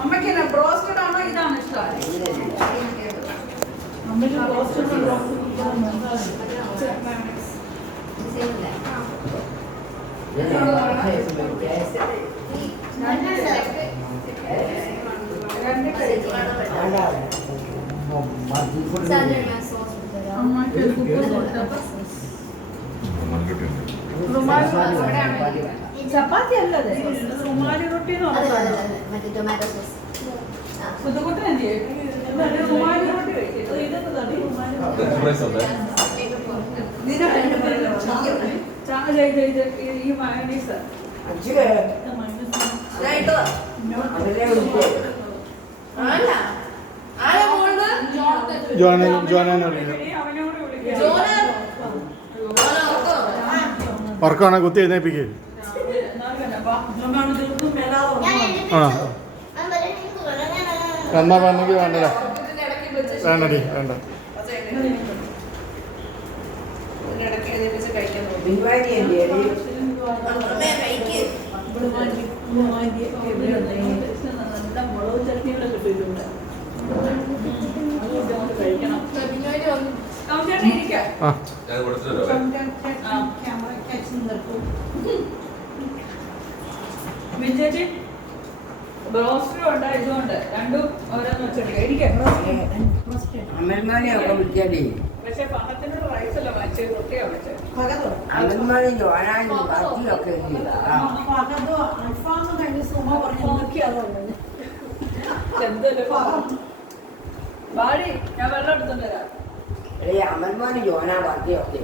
അമ്മയ്ക്ക് ബ്രോസ്റ്റഡ് ആണോ ഇതാണ് ഇഷ്ടം? അമ്മയ്ക്ക് ബ്രോസ്റ്റഡ് ചപ്പാത്തി അല്ലത് റുമാലി റൊട്ടി റുമാലി റൊട്ടി ഈ മയോണൈസ് ഉറക്കമാണോ കുത്തി എഴുന്നേപ്പിക്കുക? എന്നാ വേണമെങ്കിൽ വേണ്ടല്ലോ. വേണ്ടടി വേണ്ട. ബ്രോസ്റ്ററും ഉണ്ട് ഇതുകൊണ്ട് രണ്ടും ഓരോന്ന് വെച്ചിട്ട് പക്ഷെ പണത്തിനോട് റൈസ് അല്ല വാങ്ങിച്ചത് റൊട്ടിയാ വെച്ചത്. ബാടി ഞാൻ വെള്ളം എടുത്തോണ്ട് വരാം. അമൽമാന് ജോനാ ബാക്കിയൊക്കെ